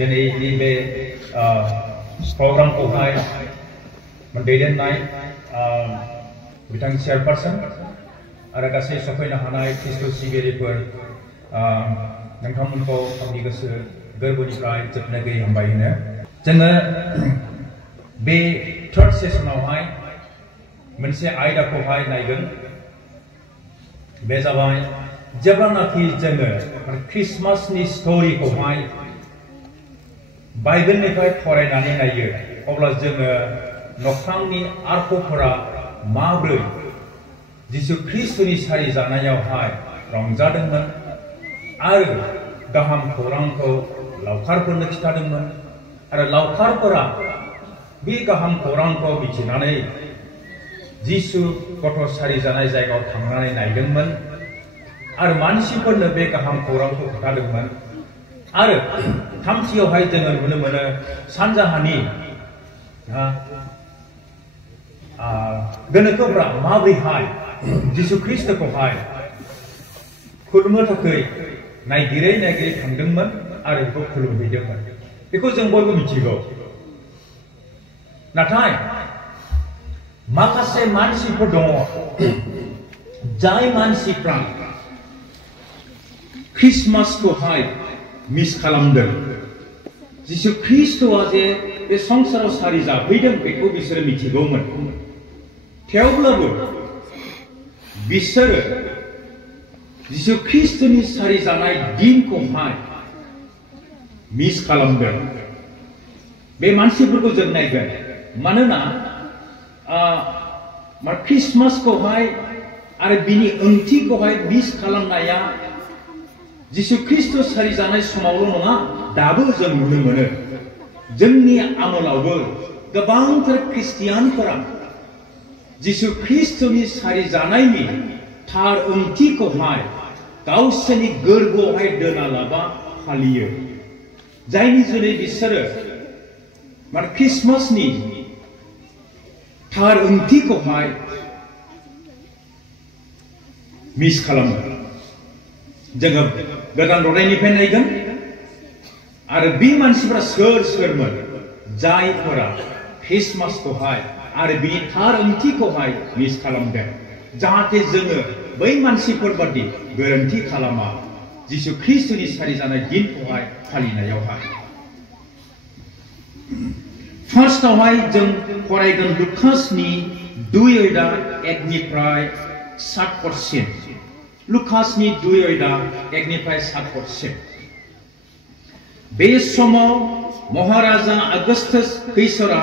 दिनैनि बे प्रग्रामखौहाय दैदेननाय बिथां चेयारपारसन आरो गासै सफैनो हानाय खृष्ट सिबियारिफोर नोंथांमोनखौ आंनि गोसो गोरबोनिफ्राय जोबनो गैयै हामबाय होनो। जोङो बे थार्ड सेसनावहाय मोनसे आयदाखौहाय नायगोन। बे जाबाय जेब्लानाखि जोङो क्रिसमासनि स्ट'रिखौहाय बाइबेलनिफ्राय फरायनानै नायो अब्ला जोङो नख्रांनि आखुफोरा माब्रै जिसु ख्रीष्टनि सारि जानायावहाय रंजादोंमोन आरो गाहाम खौरांखौ लावखारफोरनो खिथादोंमोन आरो लावखारफोरा बे गाहाम खौरांखौ मिथिनानै जिसु गथ' सारि जानाय जायगायाव थांनानै नायदोंमोन आरो मानसिफोरनो बे गाहाम खौरांखौ खिथादोंमोन। आरो थामथियावहाय जोङो नुनो मोनो सानजाहानि गोनोखोफ्रा माबोरैहाय जिसु ख्रीष्टखौहाय खुलुमनो थाखाय नायगिरै नायगिरै थांदोंमोन आरो बेखौ खुलुमहैदोंमोन। बेखौ जों बयबो मिथिगौ। नाथाय माखासे मानसिफोर दङ जाय मानसिफ्रा क्रिसमासखौहाय मिस खालामदों। जिसु ख्रीष्टआ जे बे संसाराव सारि जाफैदों बेखौ बिसोरो मिथिगौमोन। थेवब्लाबो बिसोरो जिसु ख्रीष्टनि सारि जानाय दिनखौहाय मिस खालामदों। बे मानसिफोरखौ जों नायगोन। मानोना क्रिसमासखौहाय आरो बिनि ओंथिखौहाय मिस खालामनाया जिसु ख्रीष्ट सारि जानाय समावल' नङा, दाबो जों नुनो मोनो। जोंनि आमोलावबो गोबांथार ख्रिस्टियानफोरा जिसु ख्रीष्टनि सारि जानायनि थार ओंथिखौहाय गावसोरनि गोरबोआवहाय दोनालाबा फालियो। जायनि जुनै बिसोरो क्रिसमासनि थार ओंथिखौहाय मिस खालामो। जोङो गोदान रथाइनिफ्राय नायगोन आरो बे मानसिफोरा सोर सोरमोन जायफोरा क्रिसमासखौहाय आरो बिनि थार ओंथिखौहाय मिस खालामदों, जाहाथे जोङो बै मानसिफोर बादि गोरोन्थि खालामा जिसु ख्रीष्टनि सारि जानाय दिनखौहाय फालिनायावहाय। फार्स्टआवहाय जों फरायगोन लुकासनि 2:1-7 लुकासनि 2:1-7। बे समाव महाराजा अगस्टस कैसरा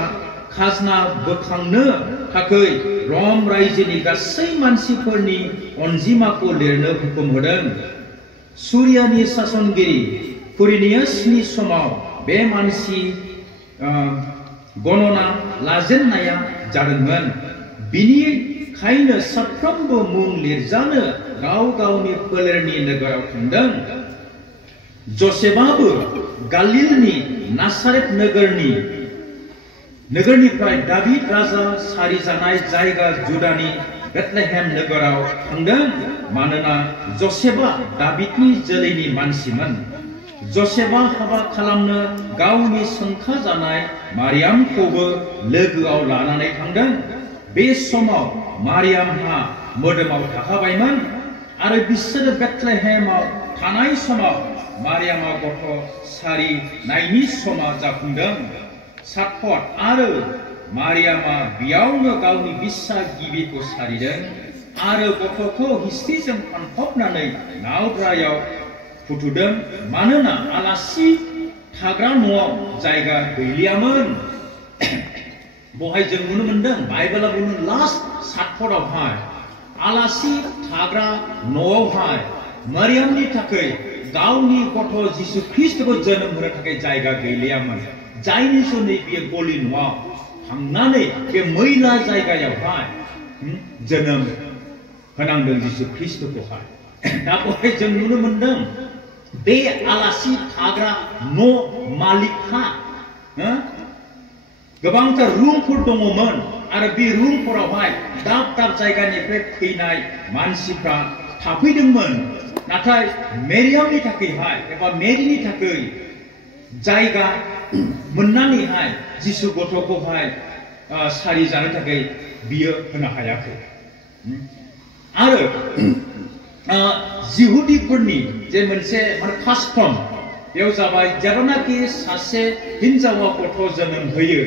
खाजना बोखांनो थाखाय रम रायजोनि गासै मानसिफोरनि अनजिमाखौ लिरनो हुकुम होदों। सुरियानि सासनगिरि कुरिनियासनि समाव बे मानसि गणना लाजेननाया जादोंमोन। बिनिखायनो साफ्रोमबो मुं लिरजानो गाव गावनि फोलेरनि नोगोराव थांदों। जसेफआबो गालिलनि नासारेत नोगोरनिफ्राय दाबिद राजा सारि जानाय जायगा जुदानि बेथलेहेम नोगोराव थांदों, मानोना जसेफआ दाबिदनि जोलैनि मानसिमोन। जसेफआ हाबा खालामनो गावनि सोंखा जानाय मारियामखौबो लोगोआव लानानै थांदों। बे समाव मारियामहा मोदोमाव थाखाबायमोन आरो बिसोरो बेथलेहेमाव थानाय समाव मारियामा गथ' सारिनायनि समा जाफुंदों। सातपट आरो मारियामा बेयावनो गावनि बिस्सा गिबिखौ सारिदों आरो गथ'खौ हिस्ट्रिजों फानफबनानै नावद्रायाव फुथुदों, मानोना आलासि थाग्रा न'आव जायगा गैलियामोन। बहाय जों नुनो मोनदों बाइबेला बुङो लास्ट सातपटआवहाय आलासि थाग्रा न'आवहाय मारियामनि थाखाय गावनि गथ' जिसु ख्रीष्टखौ जोनोम होनो थाखाय जायगा गैलियामोन। जायनि जुनै बियो गलि न'आव थांनानै बे मैला जायगायावहाय जोनोम होनांदों जिसु ख्रीष्टखौहाय। दा बहाय जों नुनो मोनदों बे आलासि थाग्रा न' मालिकहा गोबांथार रुमफोर दङमोन आरो बे रुमफोरावहाय दाब दाब जायगानिफ्राय फैनाय मानसिफ्रा थाफैदोंमोन। नाथाय मेरियामनि थाखायहाय एबा मेरिनि थाखाय जायगा मोननानैहाय जिसु गथ'खौहाय सारि जानो थाखाय बियो होनो हायाखै आरो जिहुदिफोरनि जे मोनसे माने कास्टम बेयाव जाबाय जेब्लानाखि सासे हिनजावा गथ' जोनोम होयो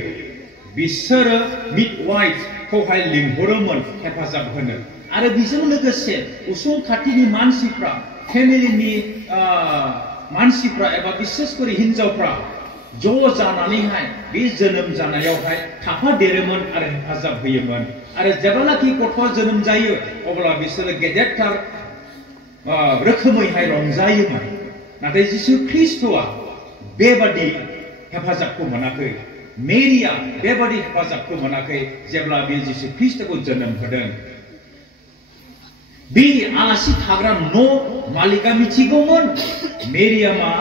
बिसोरो मिडवाइफखौहाय लिंहरोमोन हेफाजाब होनो आरो बेजों लोगोसे उसुं खाथिनि मानसिफ्रा फेमिलिनि मानसिफ्रा एबा बिसेसकरि हिनजावफ्रा ज' जानानैहाय बे जोनोम जानायावहाय थाफादेरोमोन आरो हेफाजाब होयोमोन आरो जेब्लानाखि गथ'आ जोनोम जायो अब्ला बिसोरो गेदेरथार रोखोमैहाय रंजायोमोन नाथाय जिसु ख्रीष्टआ बेबादि हेफाजाबखौ मोनाखै मेरिया बेबादि हेफाजाबखौ मोनाखै जेब्ला बे जिसु ख्रीष्टखौ जोनोम होदों बे आलासि थाग्रा न' मालिका मिथिगौमोन मेरियामा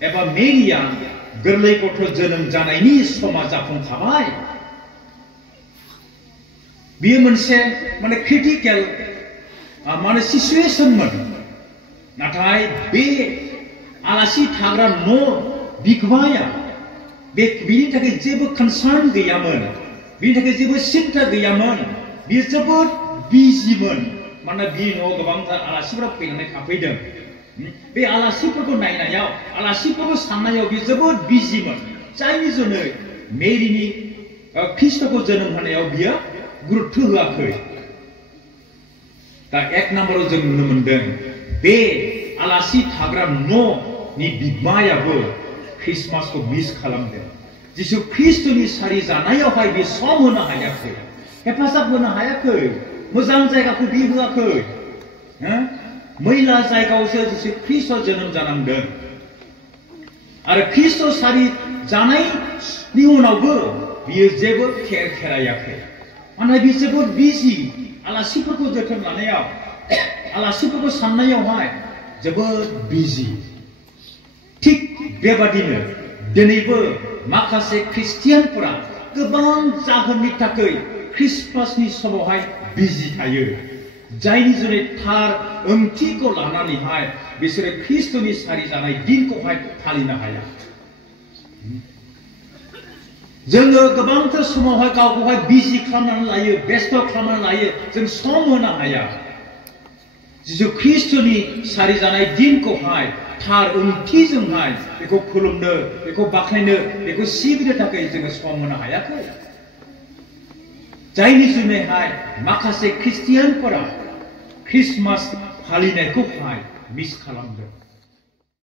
एबा मेरिया गोरलै गथ' जोनोम जानायनि समा जाफुंखाबाय बियो मोनसे माने क्रिटिकेल माने सिचुएशनमोन नाथाय बे आलासि थाग्रा न' बिगोमाया बिनि थाखाय जेबो कनसार्न गैयामोन बिनि थाखाय जेबो सिन्था गैयामोन बियो जोबोद बिजिमोन मानोना बि न'आव गोबांथार आलासिफोरा फैनानै थाफैदों बे आलासिफोरखौ नायनायाव आलासिफोरखौ साननायाव बे जोबोद बिजिमोन जायनि जुनै मेरिनि ख्रीष्टखौ जोनोम होनायाव बियो गुरुत्व होआखै दा एक नाम्बाराव जों नुनो मोनदों बे आलासि थाग्रा न'नि बिगोमायाबो ख्रिस्टमासखौ मिस खालामदों जिसु ख्रीष्टनि सारि जानायावहाय बे सम होनो हायाखै हेफाजाब होनो हायाखै मोजां जायगाखौ बि होआखै मैला जायगायावसो जिसु ख्रीष्टआ जोनोम जानांदों आरो ख्रीष्ट सारि जानायनि उनावबो बियो जेबो खेर खेरायाखै मानोना बियो जोबोद बिजि आलासिफोरखौ जोथोन लानायाव आलासिफोरखौ साननायावहाय जोबोद बिजि थिग बेबादिनो दिनैबो माखासे ख्रिस्टियानफोरा गोबां जाहोननि थाखाय ख्रिस्टमासनि समावहाय बिजि थायो जायनि जुनै थार ओंथिखौ लानानैहाय बिसोरो ख्रीष्टनि सारि जानाय दिनखौहाय फालिनो हाया जोङो गोबांथार समावहाय गावखौहाय बिजि खालामनानै लायो बेस्थ खालामनानै लायो जों सम होनो हाया जिसु ख्रीष्टनि सारि जानाय दिनखौहाय थार ओंथिजोंहाय बेखौ खुलुमनो बेखौ बाख्नायनो बेखौ सिबिनो थाखाय जोङो सम होनो हायाखै जायनि जुनैहाय माखासे ख्रिस्टियानफोरा ख्रिस्टमास फालिनायखौहाय मिस खालामदों